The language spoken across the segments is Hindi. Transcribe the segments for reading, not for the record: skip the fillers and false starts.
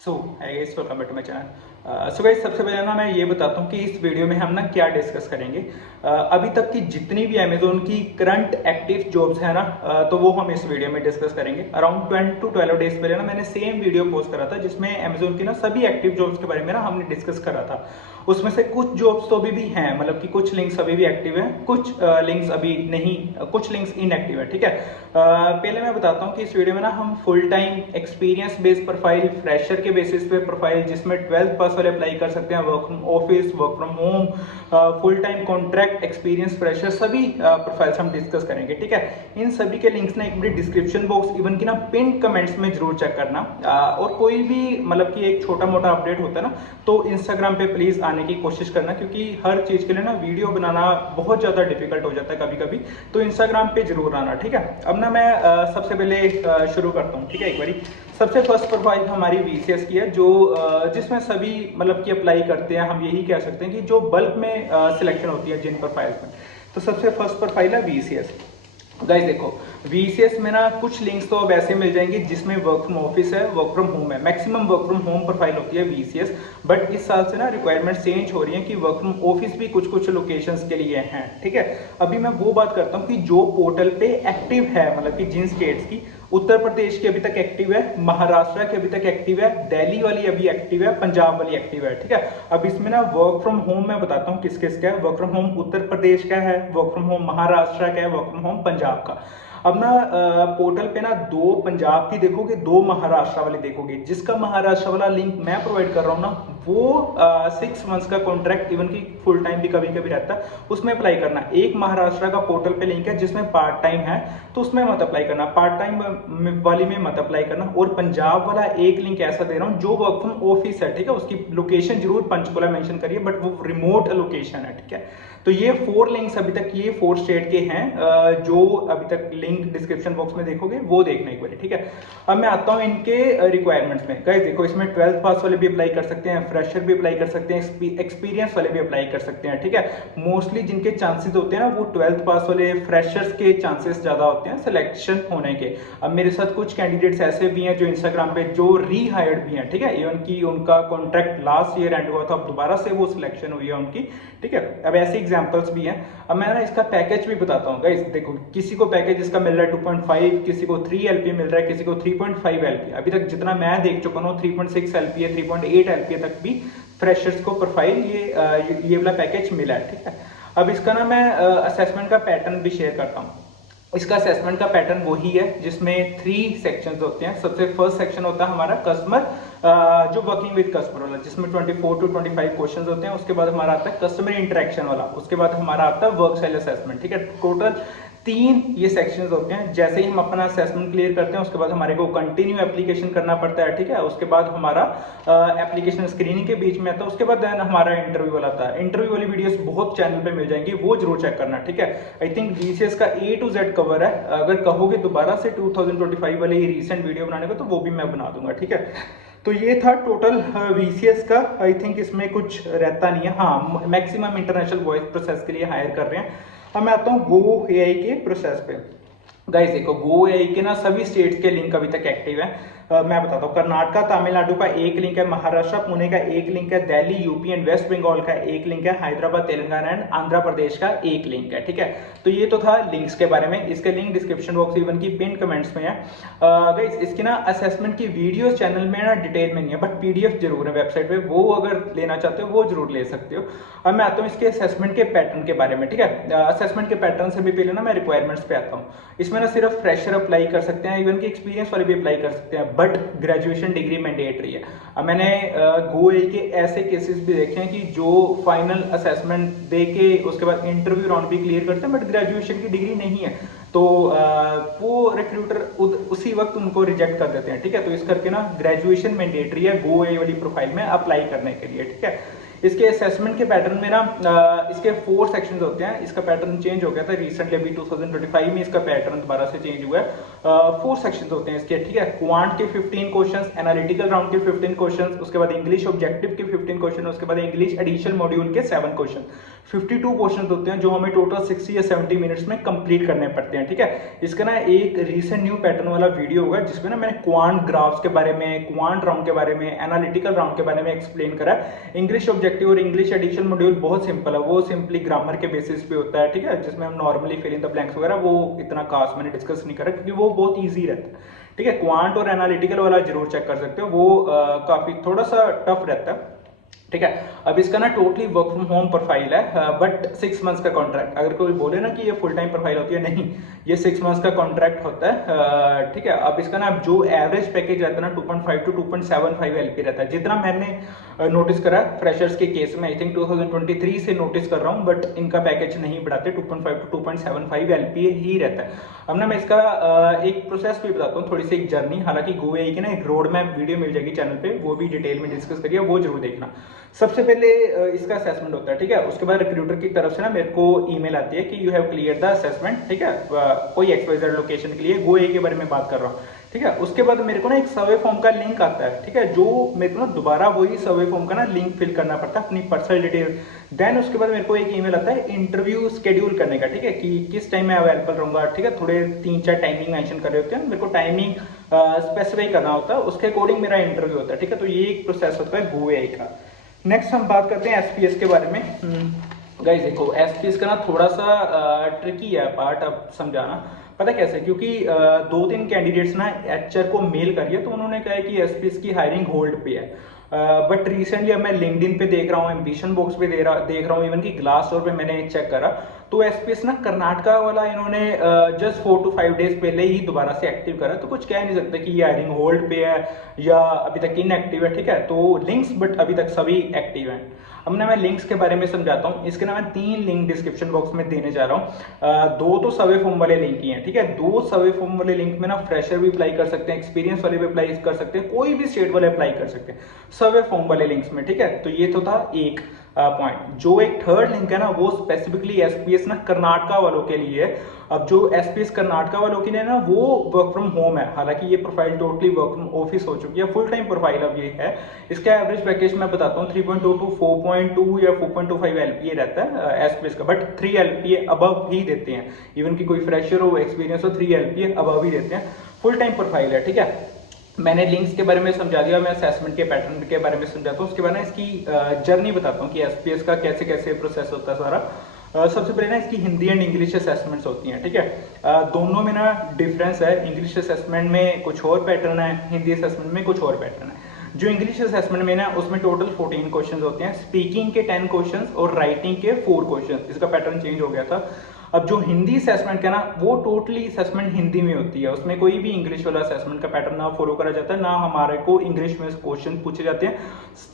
सो है guys, welcome back to my channel. So guys, सबसे पहले ना मैं ये बताता हूँ कि इस वीडियो में हम ना क्या डिस्कस करेंगे। अभी तक की जितनी भी अमेजोन की करंट एक्टिव जॉब्स है ना, तो वो हम इस वीडियो में डिस्कस करेंगे। अराउंड 10 to 12 डेज पहले ना मैंने सेम वीडियो पोस्ट करा था जिसमें अमेजोन की ना सभी एक्टिव जॉब्स के बारे में ना हमने डिस्कस करा था। उसमें से कुछ जॉब्स तो अभी भी हैं, मतलब कि कुछ लिंक्स अभी भी एक्टिव हैं, कुछ लिंक्स अभी नहीं, कुछ लिंक्स इनएक्टिव है। ठीक है, पहले मैं बताता हूँ कि इस वीडियो में ना हम full time experience based profile, fresher के बेसिस पे प्रोफाइल जिसमें 12th पास वाले अप्लाई कर सकते हैं, work from office, work from home, full time contract, experience, fresher, सभी प्रोफाइल्स हम डिस्कस करेंगे। ठीक है, इन सभी के लिंक्स ना एक बार डिस्क्रिप्शन बॉक्स इवन की ना पिन कमेंट्स में जरूर चेक करना। और कोई भी मतलब कि एक छोटा मोटा अपडेट होता है ना, तो इंस्टाग्राम पे प्लीज आने की कोशिश करना, क्योंकि हर चीज के लिए ना वीडियो बनाना बहुत ज्यादा डिफिकल्ट हो जाता है कभी कभी, तो इंस्टाग्राम पे जरूर आना। ठीक है, अब ना मैं सबसे पहले शुरू करता हूँ। ठीक है, एक बारी सबसे फर्स्ट प्रोफाइल हमारी वीसीएस की है, जो जिसमें सभी मतलब कि अप्लाई करते हैं। हम यही कह सकते हैं कि जो बल्क में सिलेक्शन होती है जिन प्रोफाइल्स में, तो सबसे फर्स्ट प्रोफाइल है वीसीएस। गाइस देखो, वीसीएस में ना कुछ लिंक्स तो अब ऐसे मिल जाएंगे जिसमें वर्क फ्रॉम ऑफिस है, वर्क फ्रॉम होम है, maximum work from home profile होती है वीसीएस। बट इस साल से ना रिक्वायरमेंट चेंज हो रही है कि वर्क फ्रॉम ऑफिस भी कुछ कुछ लोकेशंस के लिए हैं। ठीक है, अभी मैं वो बात करता हूँ कि जो पोर्टल पे एक्टिव है, मतलब कि जिन स्टेट्स की, उत्तर प्रदेश की अभी तक एक्टिव है, महाराष्ट्र की अभी तक एक्टिव है, दिल्ली वाली अभी एक्टिव है, पंजाब वाली एक्टिव है। ठीक है, अब इसमें ना वर्क फ्रॉम होम मैं बताता हूँ किस किस का है। Work from home Uttar Pradesh का है, वर्क फ्रॉम होम महाराष्ट्र का है, वर्क फ्रॉम होम पंजाब का। अब ना पोर्टल पे ना 2 पंजाब की देखोगे, 2 महाराष्ट्र वाले देखोगे। जिसका महाराष्ट्र वाला लिंक मैं प्रोवाइड कर रहा हूँ ना, वो 6 मंथ्स का कॉन्ट्रैक्ट इवन की फुल टाइम भी कभी कभी रहता है, उसमें अप्लाई करना। एक महाराष्ट्र का पोर्टल पे लिंक है जिसमें पार्ट टाइम है, तो उसमें मत अप्लाई करना, पार्ट टाइम वाली में मत अप्लाई करना। और पंजाब वाला एक लिंक ऐसा दे रहा हूँ जो वर्क फ्रॉम ऑफिस है। ठीक है, उसकी लोकेशन जरूर पंचकुला मेंशन करिए, बट वो रिमोट लोकेशन है। ठीक है, तो ये 4 लिंक्स अभी तक, ये 4 स्टेट के हैं जो अभी तक लिंक डिस्क्रिप्शन बॉक्स में देखोगे वो देखने एक बार। ठीक है, अब मैं आता हूँ इनके रिक्वायरमेंट्स में। गाइस देखो, इसमें 12th पास वाले भी अप्लाई कर सकते हैं, फ्रेशर भी अप्लाई कर सकते हैं, एक्सपीरियंस वाले भी अप्लाई कर सकते हैं। ठीक है, मोस्टली जिनके चांसेस होते हैं ना, वो 12th पास वाले फ्रेशर्स के चांसेस ज्यादा होते हैं सिलेक्शन होने के। अब मेरे साथ कुछ कैंडिडेट्स ऐसे भी हैं जो इंस्टाग्राम पे जो रीहायर्ड भी हैं। ठीक है, इवन की उनका कॉन्ट्रैक्ट लास्ट ईयर एंड हुआ था, अब दोबारा से वो सिलेक्शन हुई है उनकी। ठीक है, अब ऐसे एग्जांपल्स भी हैं। अब मैं ना इसका पैकेज भी बताता हूँ। गाइस देखो, किसी को पैकेज इसका मिल रहा है 2.5, किसी को 3 एलपीए मिल रहा है, किसी को 3.5 एलपीए। अभी तक जितना मैं देख चुका हूँ 3.6 एलपीए, 3.8 एलपीए तक भी फ्रेशर्स को प्रोफाइल ये वाला पैकेज मिला है। ठीक है, अब इसका ना मैं असेसमेंट का पैटर्न भी शेयर करता हूँ। इसका असेसमेंट का पैटर्न वही है जिसमें 3 सेक्शंस होते हैं। सबसे फर्स्ट सेक्शन होता है हमारा कस्टमर, जो वर्किंग विद कस्टमर वाला, जिसमें 24 to 25 क्वेश्चंस होते हैं। उसके बाद हमारा आता है कस्टमर इंटरेक्शन वाला, उसके बाद हमारा आता है वर्क स्टाइल असेसमेंट। ठीक है, टोटल 3 ये सेक्शंस होते हैं। जैसे ही हम अपना असेसमेंट क्लियर करते हैं, उसके बाद हमारे को कंटिन्यू एप्लीकेशन करना पड़ता है। ठीक है, उसके बाद हमारा एप्लीकेशन स्क्रीनिंग के बीच में आता है, उसके बाद देन हमारा इंटरव्यू वाला आता है। इंटरव्यू वाली वीडियोस बहुत चैनल पे मिल जाएंगी, वो जरूर चेक करना। ठीक है, आई थिंक वीसीएस का A to Z कवर है। अगर कहोगे दोबारा से 2025 वाले ही रिसेंट वीडियो बनाने को, तो वो भी मैं बना दूंगा। ठीक है, तो ये था टोटल वीसीएस का। आई थिंक इसमें कुछ रहता नहीं है। हाँ, मैक्सिमम इंटरनेशनल वॉइस प्रोसेस के लिए हायर कर रहे हैं। अब मैं आता हूँ गो एआई के प्रोसेस पे। गाइस देखो, गो एआई के ना सभी स्टेट्स के लिंक अभी तक एक्टिव है। मैं बताता हूँ, कर्नाटका तमिलनाडु का एक लिंक है, महाराष्ट्र पुणे का एक लिंक है, दिल्ली यूपी एंड वेस्ट बंगाल का एक लिंक है, हैदराबाद तेलंगाना एंड आंध्र प्रदेश का एक लिंक है। ठीक है, तो ये तो था लिंक्स के बारे में। इसके लिंक डिस्क्रिप्शन बॉक्स इवन की पिन कमेंट्स में है। गाइस इसकी ना असेसमेंट की वीडियोस चैनल में ना डिटेल में नहीं है, बट पीडीएफ जरूर है वेबसाइट पे, वो अगर लेना चाहते हो वो जरूर ले सकते हो। अब मैं आता हूँ इसके असेसमेंट के पैटर्न के बारे में। ठीक है, असेसमेंट के पैटर्न से भी पहले ना मैं रिक्वायरमेंट्स पे आता हूँ। इसमें ना सिर्फ फ्रेशर अप्लाई कर सकते हैं, इवन की एक्सपीरियंस वाले भी अप्लाई कर सकते हैं, बट ग्रेजुएशन डिग्री मैंडेटरी है। अब मैंने गो एआई के ऐसे केसेस भी देखे हैं कि जो फाइनल असेसमेंट दे के उसके बाद इंटरव्यू राउंड भी क्लियर करते हैं, बट ग्रेजुएशन की डिग्री नहीं है, तो वो रिक्रूटर उसी वक्त उनको रिजेक्ट कर देते हैं। ठीक है, तो इस करके ना ग्रेजुएशन मैंडेटरी है गो एआई वाली प्रोफाइल में अप्लाई करने के लिए। ठीक है, इसके असेसमेंट के पैटर्न में ना इसके 4 सेक्शंस होते हैं। इसका पैटर्न चेंज हो गया था रिसेंटली, अभी 2025 में इसका पैटर्न दोबारा से चेंज हुआ है। 4 सेक्शंस होते हैं इसके। ठीक है, क्वांट के 15 क्वेश्चंस, एनालिटिकल राउंड के 15 क्वेश्चंस, उसके बाद इंग्लिश ऑब्जेक्टिव के 15 क्वेश्चन, उसके बाद इंग्लिश एडिशनल मॉड्यूल के 7 क्वेश्चन। 52 क्वेश्चन होते हैं जो हमें टोटल 60 या 70 मिनट्स में कंप्लीट करने पड़ते हैं, ठीक है। इसका ना एक रीसेंट न्यू पैटर्न वाला वीडियो होगा जिसमें ना मैंने क्वांट ग्राफ्स के बारे में, क्वांट राउंड के बारे में, एनालिटिकल राउंड के बारे में एक्सप्लेन करा। इंग्लिश ऑब्जेक्टिव और इंग्लिश एडिशन मॉड्यूल बहुत सिंपल है, वो सिंपली ग्रामर के बेसिस पे होता है, ठीक है, जिसमें हम normally fill in the blanks वगैरह वो इतना खास मैंने डिस्कस नहीं करा क्योंकि वो बहुत ईजी रहता है, ठीक है। क्वांट और एनालिटिकल वाला जरूर चेक कर सकते हो, वो काफी थोड़ा सा टफ रहता है, ठीक है। अब इसका ना totally work from home profile है, बट 6 मंथ्स का कॉन्ट्रैक्ट। अगर कोई बोले ना कि ये फुल टाइम प्रोफाइल होती है, नहीं, ये 6 मंथ्स का कॉन्ट्रैक्ट होता है, ठीक है। अब इसका ना जो एवरेज पैकेज रहता है ना 2.5 टू 2.75 एलपी रहता है, जितना मैंने नोटिस करा फ्रेशर्स के केस में। आई थिंक 2023 से नोटिस कर रहा हूँ, बट इनका पैकेज नहीं बढ़ाते, 2.5 टू 2.75 एलपी ही रहता है। अब ना मैं इसका एक प्रोसेस भी बताता हूँ, थोड़ी सी एक जर्नी। हालांकि गोए की ना एक रोड मैप वीडियो मिल जाएगी चैनल पे, वो भी डिटेल में डिस्कस करिए, वो जरूर देखना। सबसे पहले इसका असेसमेंट होता है, ठीक है। उसके बाद रिक्रूटर की तरफ से ना मेरे को ईमेल आती है कि you have clear the assessment, ठीक है, कोई एक्सवाइजेड लोकेशन के लिए, गोए के बारे में बात कर रहा हूँ, ठीक है। उसके बाद मेरे को ना एक सर्वे फॉर्म का लिंक आता है, ठीक है, जो मेरे को ना दोबारा वही सर्वे फॉर्म का ना लिंक फिल करना पड़ता है, अपनी पर्सनल डिटेल। देन उसके बाद मेरे को एक ईमेल आता है इंटरव्यू शेड्यूल करने का, ठीक है, कि किस टाइम में अवेलेबल रहूंगा, ठीक है। थोड़े 3-4 टाइमिंग मेंशन कर रहे होते हैं, मेरे को टाइमिंग स्पेसिफाई करना होता है, उसके अकॉर्डिंग मेरा इंटरव्यू होता है, ठीक है। तो ये एक प्रोसेस होता है गोए का। नेक्स्ट हम बात करते हैं एसपीएस के बारे में। गाइस देखो, एसपीएस का ना थोड़ा सा ट्रिकी है पार्ट अब समझाना। पता कैसे, क्योंकि 2-3 कैंडिडेट्स ना एचआर को मेल करिए तो उन्होंने कहा है कि एसपीएस की हायरिंग होल्ड पे है, बट रिसेंटली अब मैं लिंक्डइन पे देख रहा हूँ, एम्बिशन बॉक्स पे देख रहा हूँ, इवन की ग्लासडोर पे मैंने चेक करा तो एसपीएस ना कर्नाटका वाला इन्होंने जस्ट 4 to 5 डेज पहले ही दोबारा से एक्टिव करा। तो कुछ कह नहीं सकते कि ये हायरिंग होल्ड पे है या अभी तक इनएक्टिव है, ठीक है। तो लिंक्स बट अभी तक सभी एक्टिव हैं। अब ना मैं लिंक्स के बारे में समझाता हूँ। इसके ना मैं 3 लिंक डिस्क्रिप्शन बॉक्स में देने जा रहा हूँ। 2 तो सर्वे फॉर्म वाले लिंक ही हैं, ठीक है। 2 सर्वे फॉर्म वाले लिंक में ना फ्रेशर भी अप्लाई कर सकते हैं, एक्सपीरियंस वाले भी अप्लाई कर सकते हैं, कोई भी स्टेट वाले अप्लाई कर सकते हैं सर्वे फॉर्म वाले लिंक्स में, ठीक है। तो ये तो था एक पॉइंट। जो एक थर्ड लिंक है ना वो स्पेसिफिकली एसपीएस ना कर्नाटका वालों के लिए है। अब जो एसपीएस कर्नाटका वालों के लिए ना वो वर्क फ्रॉम होम है, हालांकि ये profile totally work from office हो चुकी है, फुल टाइम प्रोफाइल अब ये है। इसका एवरेज पैकेज मैं बताता हूँ 3.2 टू 4.2 या 4.25 एलपीए रहता है एसपीएस का, बट 3 एलपीए अबव ही देते हैं। इवन की कोई फ्रेशर हो, एक्सपीरियंस हो, 3 एलपीए अबव ही देते हैं। फुल टाइम प्रोफाइल है, ठीक है। मैंने लिंक्स के बारे में समझा दिया, मैं असेसमेंट के पैटर्न के बारे में समझाता हूँ। उसके बाद ना इसकी जर्नी बताता हूँ कि एसपीएस का कैसे कैसे प्रोसेस होता है सारा। सबसे पहले ना इसकी हिंदी एंड इंग्लिश असेसमेंट्स होती हैं, ठीक है। दोनों में ना डिफरेंस है, इंग्लिश असेसमेंट में कुछ और पैटर्न है, हिंदी असेसमेंट में कुछ और पैटर्न है। जो इंग्लिश असेसमेंट में ना उसमें टोटल 14 क्वेश्चंस होते हैं, स्पीकिंग के 10 क्वेश्चंस और राइटिंग के 4 क्वेश्चंस। इसका पैटर्न चेंज हो गया था। अब जो हिंदी असेसमेंट का ना वो टोटली असेसमेंट हिंदी में होती है, उसमें कोई भी इंग्लिश वाला असेसमेंट का पैटर्न ना फॉलो करा जाता है, ना हमारे को इंग्लिश में क्वेश्चन पूछे जाते हैं,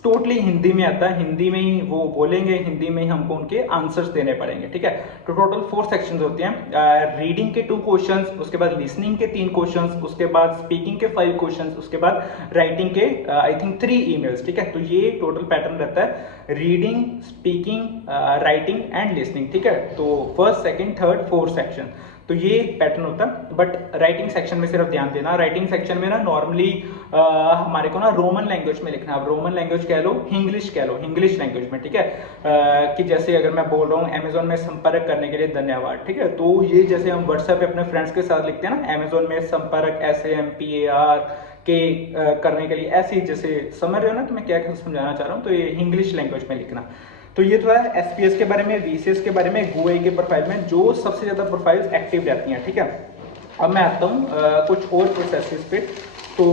टोटली हिंदी में आता है। हिंदी में ही वो बोलेंगे, हिंदी में ही हमको उनके आंसर्स देने पड़ेंगे, ठीक है। तो टोटल 4 सेक्शंस होते हैं। रीडिंग के 2 क्वेश्चंस, उसके बाद लिसनिंग के 3 क्वेश्चंस, उसके बाद स्पीकिंग के 5 क्वेश्चंस, उसके बाद राइटिंग के आई थिंक 3 ईमेल्स, ठीक है। तो ये टोटल पैटर्न रहता है, reading, speaking, writing and listening, ठीक है। तो first, second, third, fourth section, तो ये पैटर्न होता है। बट राइटिंग सेक्शन में सिर्फ ध्यान देना, राइटिंग सेक्शन में ना नॉर्मली हमारे को ना रोमन लैंग्वेज में लिखना है। अब रोमन लैंग्वेज कह लो, इंग्लिश कह लो, इंग्लिश लैंग्वेज में, ठीक है। कि जैसे अगर मैं बोल रहा हूँ अमेजोन में संपर्क करने के लिए धन्यवाद, ठीक है। तो ये जैसे हम व्हाट्सएप पे अपने फ्रेंड्स के साथ लिखते हैं ना, अमेजोन में संपर्क SAMPAR के करने के लिए, ऐसे जैसे समझ रहे हो ना तो मैं क्या समझाना चाह रहा हूँ। तो ये इंग्लिश लैंग्वेज में लिखना। तो ये तो है एसपीएस के बारे में, वीसीएस के बारे में, गोए के प्रोफाइल में जो सबसे ज्यादा प्रोफाइल्स एक्टिव रहती हैं, ठीक है। अब मैं आता हूँ कुछ और प्रोसेसेस पे। तो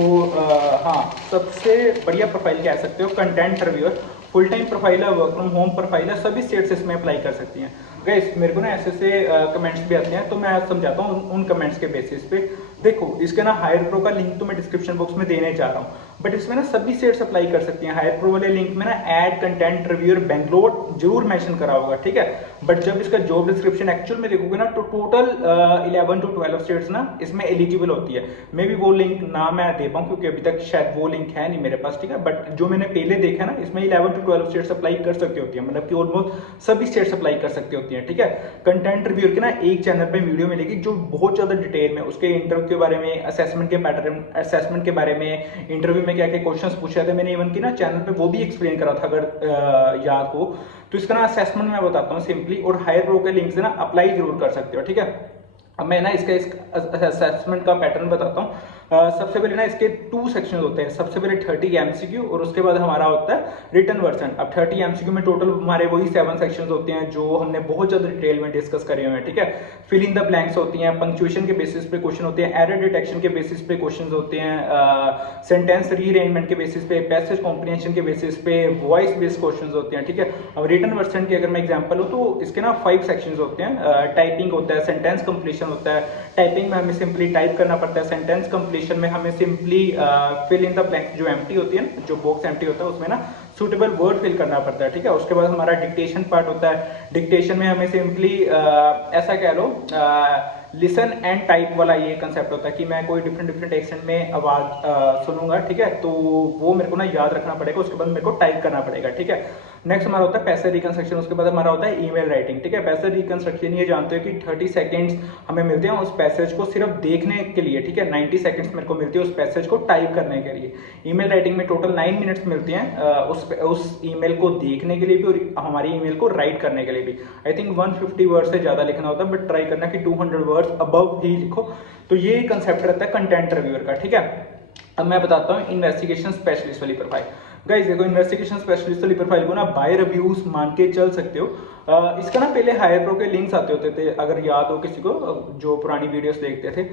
हाँ, सबसे बढ़िया प्रोफाइल कह सकते हो content reviewer, full time profile है, वर्क फ्रॉम होम प्रोफाइल है, सभी स्टेट्स इसमें अप्लाई कर सकती हैं। गाइस मेरे को ना ऐसे कमेंट्स भी आते हैं, तो मैं समझाता हूँ उन कमेंट्स के बेसिस पे। देखो इसके ना हायर प्रो का लिंक तो मैं डिस्क्रिप्शन बॉक्स में देने जा रहा हूँ, बट इसमें ना सभी स्टेट्स अप्लाई कर सकती हैं। हायर प्रो वाले लिंक में ना ऐड कंटेंट रिव्यूअर बेंगलोर जरूर मेंशन करा होगा, ठीक है। बट जब इसका जॉब डिस्क्रिप्शन एक्चुअल में देखोगे ना तो टोटल 11 to 12 स्टेट्स ना इसमें एलिजिबल होती है। मे भी वो लिंक ना मैं दे पाऊँ क्योंकि अभी तक शायद वो लिंक है नहीं मेरे पास, ठीक है। बट जो मैंने पहले देखा ना इसमें 11 to 12 स्टेट्स अप्लाई कर सकती होती है, मतलब कि ऑलमोस्ट सभी स्टेट्स अप्लाई कर सकती होती हैं, ठीक है। कंटेंट रिव्यूअर के ना एक चैनल पे वीडियो मिलेगी जो बहुत ज्यादा डिटेल में उसके इंटरव्यू के बारे में, असेसमेंट के पैटर्न, असेसमेंट के बारे में, इंटरव्यू में में क्या क्या क्वेश्चंस पूछे थे, मैंने इवन की ना चैनल पे वो भी एक्सप्लेन करा था अगर याद हो। तो इसका ना असेसमेंट मैं बताता हूँ सिंपली, और हायर प्रो के लिंक से ना अप्लाई जरूर कर सकते हो, ठीक है। अब मैं ना इसका असेसमेंट का पैटर्न बताता हूँ। सबसे पहले ना इसके 2 सेक्शन होते हैं। सबसे पहले 30 एमसीक्यू और उसके बाद हमारा होता है रिटन वर्जन। अब 30 एमसीक्यू में टोटल हमारे वही 7 सेक्शंस होते हैं जो हमने बहुत ज्यादा डिटेल में डिस्कस करे हुए हैं, ठीक है। फिल इन द ब्लैंक्स होती हैं, पंक्चुएशन के बेसिस पे क्वेश्चन होते हैं, एरर डिटेक्शन के बेसिस पे क्वेश्चन होते हैं, सेंटेंस रीअरेंजमेंट के बेसिस पे, पैसेज कॉम्प्रिहेंशन के बेसिस पे, वॉइस बेस्ड क्वेश्चन होते हैं, ठीक है। अब रिटन वर्जन की अगर मैं एग्जाम्पल हूँ तो इसके ना 5 सेक्शन होते हैं। टाइपिंग होता है, सेंटेंस कंप्लीशन होता है, टाइपिंग में हमें सिंपली टाइप करना पड़ता है, सेंटेंस कंप्लीशन में हमें simply fill in the blanks जो एम्प्टी होती है, जो बॉक्स एम्प्टी होता है उसमें ना सुटेबल वर्ड फिल करना पड़ता है, ठीक है। उसके बाद हमारा डिक्टेशन पार्ट होता है। डिक्टेशन में हमें सिंपली ऐसा कह लो लिसन एंड टाइप वाला ये कंसेप्ट होता है कि मैं कोई डिफरेंट एक्सेंट में आवाज सुनूंगा, ठीक है, तो वो मेरे को ना याद रखना पड़ेगा, उसके बाद मेरे को टाइप करना पड़ेगा, ठीक है। नेक्स्ट हमारा होता है पैसेज रिकंस्ट्रक्शन, उसके बाद हमारा होता है ईमेल राइटिंग, ठीक है। पैसेज रिकंस्ट्रक्शन ये जानते हो कि 30 सेकंड्स हमें मिलते हैं उस पैसेज को सिर्फ देखने के लिए, ठीक है। 90 सेकंड्स मेरे को मिलती है उस पैसेज को टाइप करने के लिए। ईमेल राइटिंग में टोटल 9 मिनट्स मिलती हैं उस ईमेल को देखने के लिए भी और हमारी ईमेल को राइट करने के लिए भी। आई थिंक 150 वर्ड से ज्यादा लिखना होता है, बट ट्राई करना कि 200 वर्ड्स अबव ही लिखो। तो ये कंसेप्ट रहता है कंटेंट रिव्यूअर का, ठीक है। अब मैं बताता हूँ इन्वेस्टिगेशन स्पेशलिस्ट वाली प्रोफाइल। गाइस देखो, इन्वेस्टिगेशन स्पेशलिस्ट वाली प्रोफाइल को ना बाय रिव्यूज मान के चल सकते हो। इसका ना पहले हायर प्रो के लिंक्स आते होते थे, अगर याद हो किसी को जो पुरानी वीडियोस देखते थे।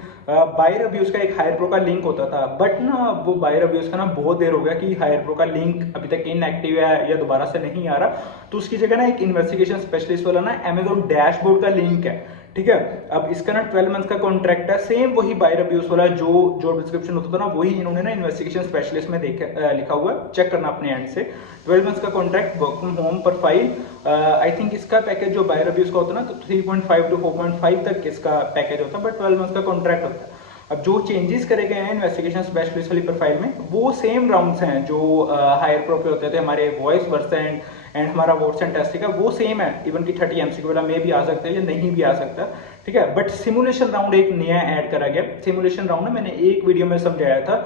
बाय रिव्यूज का एक हायर प्रो का लिंक होता था, बट ना वो बाय रिव्यूज का ना बहुत देर हो गया कि हायर प्रो का लिंक अभी तक इनएक्टिव है या दोबारा से नहीं आ रहा। तो उसकी जगह ना एक इन्वेस्टिगेशन स्पेशलिस्ट वाला ना अमेजॉन डैशबोर्ड का लिंक है, ठीक है। अब इसका ना 12 मंथ का कॉन्ट्रैक्ट है, सेम वही बायर अब्यूज वाला जो जॉब डिस्क्रिप्शन होता था ना, वही इन्होंने ना इन्वेस्टिगेशन स्पेशलिस्ट में लिखा हुआ है, चेक करना अपने एंड से। 12 मंथ का कॉन्ट्रैक्ट, वर्क फ्रॉम होम पर फाइल। आई थिंक इसका पैकेज जो बायर अब्यूज का होता है ना, तो 3.5 to 4.5 तक इसका पैकेज होता है, बट 12 मंथ का कॉन्ट्रैक्ट होता है। अब जो चेंजेस करे गए हैं इन्वेस्टिगेशन स्पेशलिस्ट वाली प्रोफाइल में, वो सेम राउंड्स हैं जो हायर प्रो पे होते थे। हमारे वॉइस वर्सन एंड हमारा वोट्स एंड टेस्ट का वो सेम है, इवन की 30 एमसीक्यू वाला में भी आ सकता है या नहीं भी आ सकता, ठीक है। बट सिमुलेशन राउंड एक नया ऐड करा गया। सिमुलेशन राउंड ना मैंने एक वीडियो में समझाया था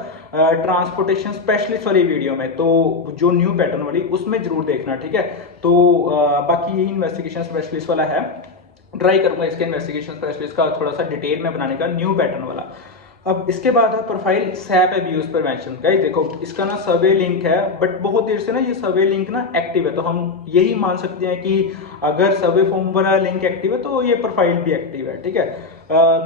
ट्रांसपोर्टेशन स्पेशलिस्ट वाली वीडियो में, तो जो न्यू पैटर्न वाली उसमें जरूर देखना, ठीक है। तो बाकी ये इन्वेस्टिगेशन स्पेशलिस्ट वाला है, ट्राई करूंगा इसके इन्वेस्टिगेशन स्पेशलिस्ट का थोड़ा सा डिटेल में बनाने का, न्यू पैटर्न वाला। अब इसके बाद है profile SAP abuse prevention. Guys देखो, इसका ना सर्वे लिंक है, बट बहुत देर से ना ये सर्वे लिंक ना एक्टिव है, तो हम यही मान सकते हैं कि अगर सर्वे फॉर्म वाला लिंक एक्टिव है तो ये प्रोफाइल भी एक्टिव है, ठीक है।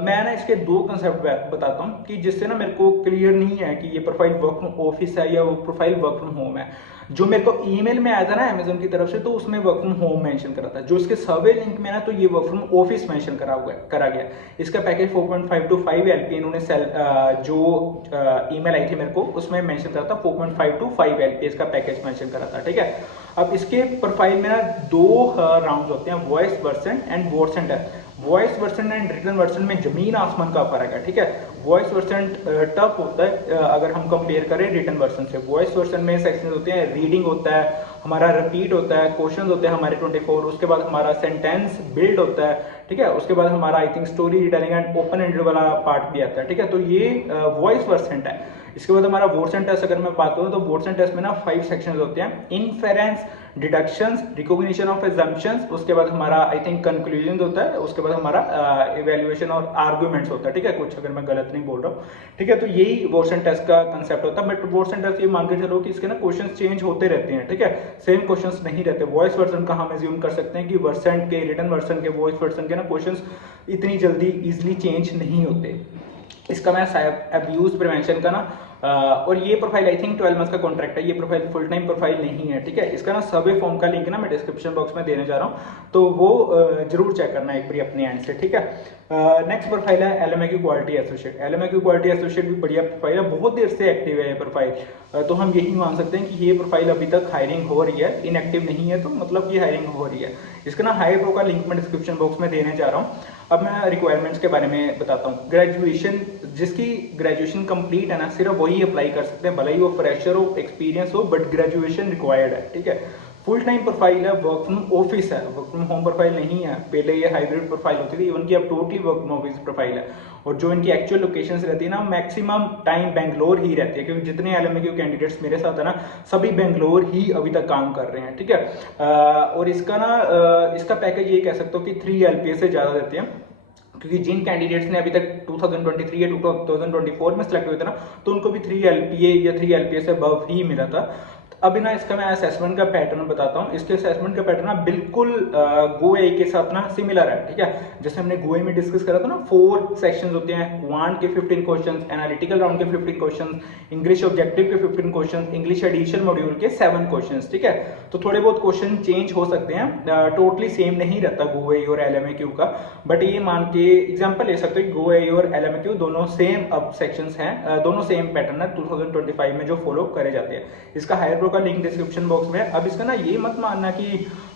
मैं ना इसके 2 कंसेप्ट बताता हूँ कि जिससे ना मेरे को क्लियर नहीं है कि ये प्रोफाइल वर्क फ्रॉम ऑफिस है या वो प्रोफाइल वर्क फ्रॉम होम है। जो मेरे को ईमेल में आया था ना अमेजोन की तरफ से, तो उसमें वर्क फ्रॉम होम मेंशन करा था। जो इसके सर्वे लिंक में ना, तो ये वर्क फ्रॉम ऑफिस मेंशन करा गया। इसका पैकेज 4.5 to 5 LP इन्होंने जो ईमेल आई थी मेरे को उसमें मेंशन करा था 4.5 to 5 LP इसका पैकेज मेंशन करा था, ठीक है। अब इसके प्रोफाइल में ना 2 राउंड्स होते हैं, voice version and votes and test. Voice version and written version में जमीन आसमान का फर्क है, ठीक है। वॉइस वर्सन टफ होता है अगर हम कंपेयर करें रिटन वर्सन से। वॉइस वर्सन में सेक्शन होते हैं, रीडिंग होता है, हमारा रिपीट होता है, क्वेश्चन होते हैं हमारे 24, उसके बाद हमारा सेंटेंस बिल्ड होता है, ठीक है। उसके बाद हमारा I think story retelling and open ended वाला पार्ट भी आता है, ठीक है। तो ये वॉइस वर्सन है। इसके बाद हमारा वोट्स एंड टेस्ट अगर मैं बात करूं तो वोट्स एंड टेस्ट में ना 5 सेक्शंस होते हैं, इनफेरेंस, डिडक्शंस, रिकॉग्निशन ऑफ एजम्पशंस, उसके बाद हमारा आई थिंक कंक्लूजन होता है, उसके बाद हमारा इवैल्यूएशन और आर्गुमेंट्स होता है, ठीक है। कुछ अगर मैं गलत नहीं बोल रहा हूँ, ठीक है। तो यही वोट्स एंड टेस्ट का कंसेप्ट होता है, बट वोट्स एंड टेस्ट ये मान के चलो कि इसके ना क्वेश्चंस चेंज होते रहते हैं, ठीक है, सेम क्वेश्चंस नहीं रहते। वॉइस वर्सन का हम एज्यूम कर सकते हैं कि वर्सन के, रिटन वर्सन के, वॉइस वर्सन के ना क्वेश्चंस इतनी जल्दी इजिली चेंज नहीं होते। इसका मैं अब्यूज प्रिवेंशन का ना और ये प्रोफाइल आई थिंक 12 मंथ का कॉन्ट्रैक्ट है, ये प्रोफाइल फुल टाइम प्रोफाइल नहीं है, ठीक है। इसका ना सर्वे फॉर्म का लिंक ना मैं डिस्क्रिप्शन बॉक्स में देने जा रहा हूँ, तो वो जरूर चेक करना एक बार अपने एंड से, ठीक है। नेक्स्ट प्रोफाइल है LMIQ quality associate. LMIQ quality associate भी बढ़िया प्रोफाइल है, बहुत देर से एक्टिव है ये प्रोफाइल। तो हम यही मान सकते हैं कि ये प्रोफाइल अभी तक हायरिंग हो रही है, इनएक्टिव नहीं है, तो मतलब ये हायरिंग हो रही है। इसका ना हायर प्रो का लिंक मैं डिस्क्रिप्शन बॉक्स में देने जा रहा हूँ। अब मैं रिक्वायरमेंट्स के बारे में बताता हूँ। ग्रेजुएशन, जिसकी ग्रेजुएशन कंप्लीट है ना, सिर्फ वही अप्लाई कर सकते हैं, भले ही वो फ्रेशर हो, एक्सपीरियंस हो, बट ग्रेजुएशन रिक्वायर्ड है, ठीक है। फुल टाइम प्रोफाइल है, वर्क फ्रॉम ऑफिस है, वर्क फ्रॉम होम प्रोफाइल नहीं है। पहले ये हाइब्रिड प्रोफाइल होती थी, इवन की अब totally work from office profile है। और जो इनकी एक्चुअल लोकेशंस रहती है ना, मैक्सिमम टाइम बेंगलोर ही रहती है, क्योंकि जितने LMAQ कैंडिडेट्स मेरे साथ है ना, सभी बेंगलोर ही अभी तक काम कर रहे हैं, ठीक है। और इसका ना इसका पैकेज ये कह सकते हो कि 3 LPA से ज़्यादा देते हैं, क्योंकि जिन कैंडिडेट्स ने अभी तक 2023 या 2024 में सेलेक्ट हुए थे ना, तो उनको भी 3 LPA या 3 LPA से अबव ही मिला था। अभी ना इसका मैं असेसमेंट का पैटर्न बताता हूँ। इसके असेसमेंट का पैटर्न ना बिल्कुल GoAI के साथ ना सिमिलर है, ठीक है। जैसे हमने GoAI में डिस्कस करा था ना, 4 सेक्शंस होते हैं, क्वांट के 15 क्वेश्चंस, एनालिटिकल राउंड के 15 क्वेश्चंस, इंग्लिश ऑब्जेक्टिव के 15 क्वेश्चंस, इंग्लिश एडिशन मॉड्यूल के 7 क्वेश्चंस, ठीक है। तो थोड़े बहुत क्वेश्चन चेंज हो सकते हैं, टोटली सेम नहीं रहता GoAI और LMAQ का, बट ये मान के एग्जाम्पल ले सकते हो GoAI और LMAQ दोनों सेम अब सेक्शंस हैं, दोनों सेम पैटर्न है 2025 में जो फॉलो करे जाते हैं। इसका हायर का लिंक डिस्क्रिप्शन बॉक्स में है। अब इसका ना ये मत मानना कि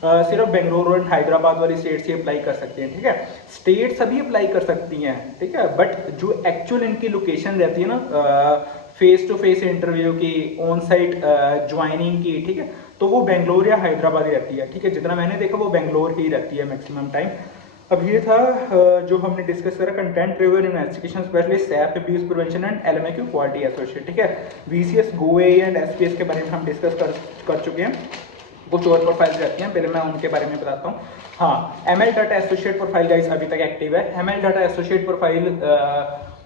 सिर्फ बेंगलुरु और हैदराबाद वाली स्टेट से अप्लाई कर सकते हैं, ठीक है। स्टेट सभी अप्लाई कर सकती हैं, ठीक है, बट जो एक्चुअल इनकी लोकेशन रहती है ना, फेस टू फेस इंटरव्यू की, ऑन साइट ज्वाइनिंग की, ठीक है, तो वो बेंगलोर या हैदराबाद ही रहती है, ठीक है। जितना मैंने देखा वो बेंगलोर ही रहती है मैक्सिमम टाइम। अब ये था जो हमने डिस्कस करा, content review investigation specialist, SAP abuse prevention and LMAQ quality associate, ठीक है। VCS, GoAI एंड SPS के बारे में हम डिस्कस कर चुके हैं। कुछ और प्रोफाइल्स रहती हैं, पहले मैं उनके बारे में बताता हूँ। हाँ, ML data associate profile guys अभी तक एक्टिव है। ML डाटा एसोसिएट प्रोफाइल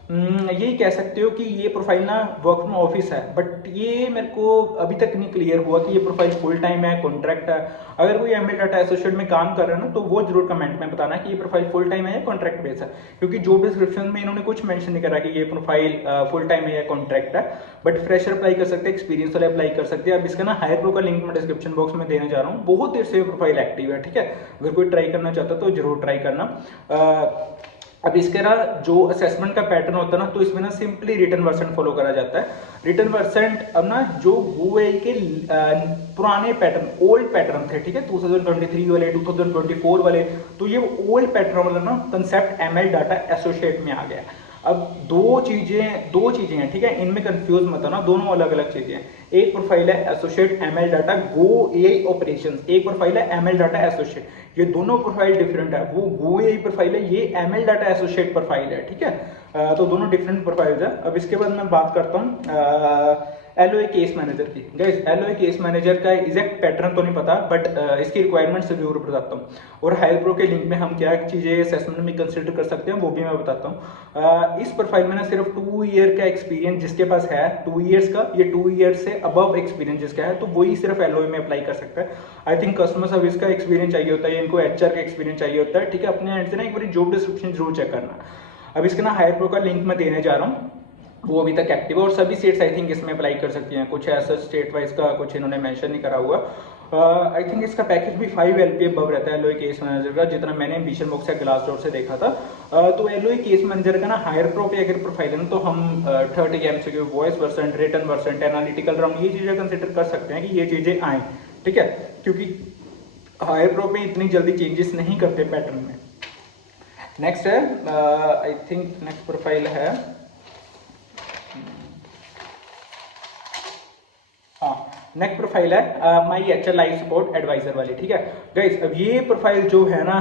यही कह सकते हो कि ये प्रोफाइल ना वर्क फ्रॉम ऑफिस है, बट ये मेरे को अभी तक नहीं क्लियर हुआ कि ये प्रोफाइल फुल टाइम है, कॉन्ट्रैक्ट है। अगर कोई ML डाटा एसोसिएट में काम कर रहा है ना, तो वो जरूर कमेंट में बताना कि ये प्रोफाइल फुल टाइम है या कॉन्ट्रैक्ट बेस है, क्योंकि जॉब डिस्क्रिप्शन में इन्होंने कुछ मेंशन नहीं करा कि ये प्रोफाइल फुल टाइम है या कॉन्ट्रैक्ट है। बट फ्रेशर अप्लाई कर सकते हैं, एक्सपीरियंस वाले अप्लाई कर सकते हैं। अब इसका ना हायर प्रो का लिंक मैं डिस्क्रिप्शन बॉक्स में देने जा रहा हूँ। बहुत देर से ये प्रोफाइल एक्टिव है, ठीक है। अगर कोई ट्राई करना चाहता है तो जरूर ट्राई करना। अब इसके ना जो असेसमेंट का पैटर्न होता है ना, तो इसमें ना सिंपली रिटन वर्सन फॉलो करा जाता है। रिटन वर्सन अब ना जो GoAI के पुराने पैटर्न, ओल्ड पैटर्न थे, ठीक है, 2023 वाले, 2024 वाले, तो ये ओल्ड पैटर्न वाला ना कंसेप्ट ML डाटा एसोसिएट में आ गया। अब दो चीजें हैं, ठीक है, इनमें कंफ्यूज मत होना, दोनों अलग अलग चीजें हैं। एक प्रोफाइल है associate ML data GoAI operations, एक प्रोफाइल है ML डाटा एसोसिएट। ये दोनों प्रोफाइल डिफरेंट है। वो GoAI प्रोफाइल है, ये ML डाटा एसोसिएट प्रोफाइल है, ठीक है। तो दोनों डिफरेंट प्रोफाइल्स है। अब इसके बाद मैं बात करता हूँ LOA केस मैनेजर की। गाइस, LOA केस मैनेजर का एग्जैक्ट पैटर्न तो नहीं पता, बट इसकी रिक्वायरमेंट्स जरूर बताता हूँ। और हायर प्रो के लिंक में हम क्या चीज़ें असेसमेंट में कंसिडर कर सकते हैं वो भी मैं बताता हूँ। इस प्रोफाइल में ना सिर्फ 2 ईयर का एक्सपीरियंस जिसके पास है, 2 ईयर्स का, ये 2 ईयर से अबव एक्सपीरियंस जिसका है, तो वही सिर्फ LOA में अप्लाई कर सकता है। आई थिंक कस्टमर सर्विस का एक्सपीरियंस चाहिए होता है, इनको HR का एक्सपीरियंस चाहिए होता है, ठीक है। अपने एंड से ना एक बार जॉब डिस्क्रिप्शन जरूर चेक करना। अब इसके ना हायर प्रो का लिंक मैं देने जा रहा हूँ, वो अभी तक एक्टिव है और सभी स्टेट्स आई थिंक इसमें अप्लाई कर सकती हैं। कुछ ऐसा स्टेट वाइज का कुछ इन्होंने मेंशन नहीं करा हुआ। आई थिंक इसका पैकेज भी 5 LPA अबव रहता है LOA केस मैनेजर का, जितना मैंने एम्बिशन बॉक्स या ग्लासडोर से देखा था। तो LOA केस मैनेजर का ना हायर प्रो पे अगर प्रोफाइल है ना, तो हम 30 MCQ, voice version, written version, analytical round, ये चीज़ें कंसिडर कर सकते हैं कि ये चीज़ें आएँ, ठीक है, क्योंकि हायर प्रो पे इतनी जल्दी चेंजेस नहीं करते पैटर्न में। नेक्स्ट है आई थिंक नेक्स्ट प्रोफाइल है, हाँ, नेक्स्ट प्रोफाइल है माई HR लाइफ सपोर्ट एडवाइजर वाली, ठीक है। गाइस, अब ये प्रोफाइल जो है ना,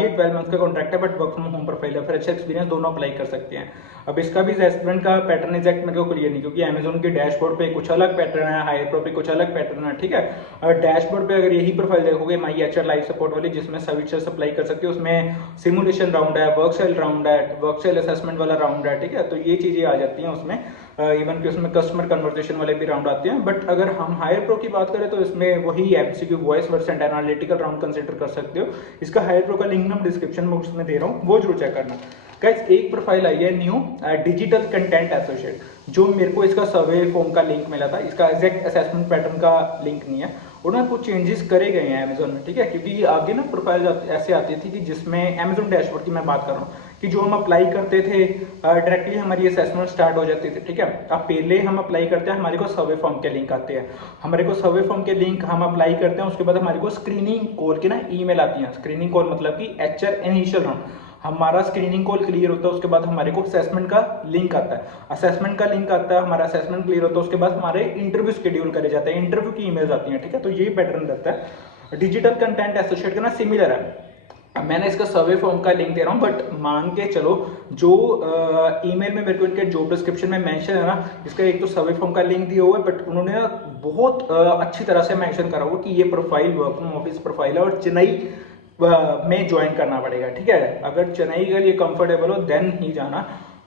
ये 12 मंथ का कॉन्ट्रैक्ट है, but work from home profile है, फिर अच्छा एक्सपीरियंस दोनों अप्लाई कर सकते हैं। अब इसका भी असेसमेंट का पैटर्न एग्जैक्ट मेरे को क्लियर नहीं, क्योंकि अमेजोन के डैशबोर्ड पे कुछ अलग पैटर्न है, हायर प्रो पे कुछ अलग पैटर्न है, ठीक है। डैशबोर्ड पे अगर यही प्रोफाइल देखोगे माई HR लाइफ सपोर्ट वाली, जिसमें सभी टीचर्स अप्लाई कर सकते हो, उसमें सिमुलेशन राउंड है, वर्कशॉप राउंड है, वर्कशॉप असेसमेंट वाला राउंड है, ठीक है। तो ये चीजें आ जाती हैं उसमें, इवन कि उसमें कस्टमर कन्वर्सेशन वाले भी राउंड आते हैं। बट अगर हम हायर प्रो की बात करें तो इसमें वही MCQ, voice version, analytical round consider कर सकते हो। इसका हायर प्रो का लिंक मैं डिस्क्रिप्शन बॉक्स में दे रहा हूँ, वो जरूर चेक करना। गाइस, एक प्रोफाइल आई है न्यू, डिजिटल कंटेंट एसोसिएट, जो मेरे को इसका सर्वे फॉर्म का लिंक मिला था। इसका एग्जैक्ट असेसमेंट पैटर्न का लिंक नहीं है, और ना कुछ चेंजेस करे गए हैं अमेजोन में, ठीक है। क्योंकि आगे ना प्रोफाइल ऐसे आती थी कि जिसमें अमेजोन डैशबोर्ड की मैं बात कर रहा हूँ, कि जो हम अप्लाई करते थे डायरेक्टली हमारी असेसमेंट स्टार्ट हो जाती थी, ठीक है। अब पहले हम अप्लाई करते हैं, हमारे को सर्वे फॉर्म के लिंक आते हैं, हमारे को सर्वे फॉर्म के लिंक हम अप्लाई करते हैं, उसके बाद हमारे को स्क्रीनिंग कॉल की ना ईमेल आती है। स्क्रीनिंग कॉल मतलब कि HR इनिशियल राउंड, हमारा स्क्रीनिंग कॉल क्लियर होता है, उसके बाद हमारे को असेसमेंट का लिंक आता है, असेसमेंट का लिंक आता है, हमारा असेसमेंट क्लियर होता है, उसके बाद हमारे इंटरव्यू शेड्यूल करे जाते हैं, इंटरव्यू की ईमेल्स आती हैं, ठीक है। तो ये पैटर्न रहता है। डिजिटल कंटेंट एसोसिएट करना सिमिलर है। मैंने इसका सर्वे फॉर्म का लिंक दे रहा हूँ, बट मान के चलो जो ईमेल में मेरे को इनके जॉब डिस्क्रिप्शन में मेंशन है ना, इसका एक तो सर्वे फॉर्म का लिंक दिया हुआ है, बट उन्होंने ना बहुत अच्छी तरह से मेंशन करा हुआ कि ये profile work from office profile है और चेन्नई में ज्वाइन करना पड़ेगा, ठीक है। अगर चेन्नई के लिए कंफर्टेबल हो देन ही जाना।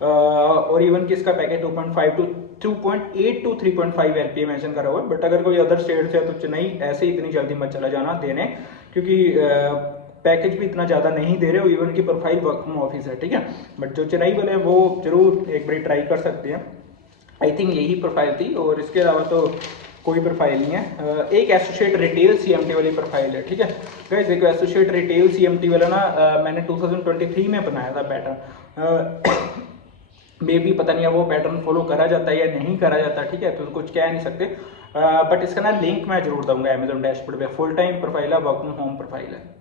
और इवन कि इसका package 2.5 to 2.8 to 3.5 LPA mention करा हुआ है, बट अगर कोई अदर स्टेट से है तो चेन्नई ऐसे इतनी जल्दी मत चला जाना देने, क्योंकि पैकेज भी इतना ज़्यादा नहीं दे रहे हो, इवन की प्रोफाइल वर्क फ्रॉम ऑफिस है, ठीक है। बट जो चेन्नई वाले हैं वो जरूर एक बार ट्राई कर सकते हैं। आई थिंक यही प्रोफाइल थी, और इसके अलावा तो कोई प्रोफाइल नहीं है। एक एसोसिएट रिटेल CMT वाली प्रोफाइल है, ठीक है गाइस। देखो एसोसिएट रिटेल CMT वाला ना मैंने 2023 में बनाया था पैटर्न, मे भी पता नहीं है वो पैटर्न फॉलो करा जाता है या नहीं करा जाता, ठीक है, तो कुछ कह नहीं सकते। बट इसका ना लिंक मैं जरूर दूंगा अमेजॉन डैशबोर्ड पे। फुल टाइम प्रोफाइल है, वर्क फ्रॉम होम प्रोफाइल है।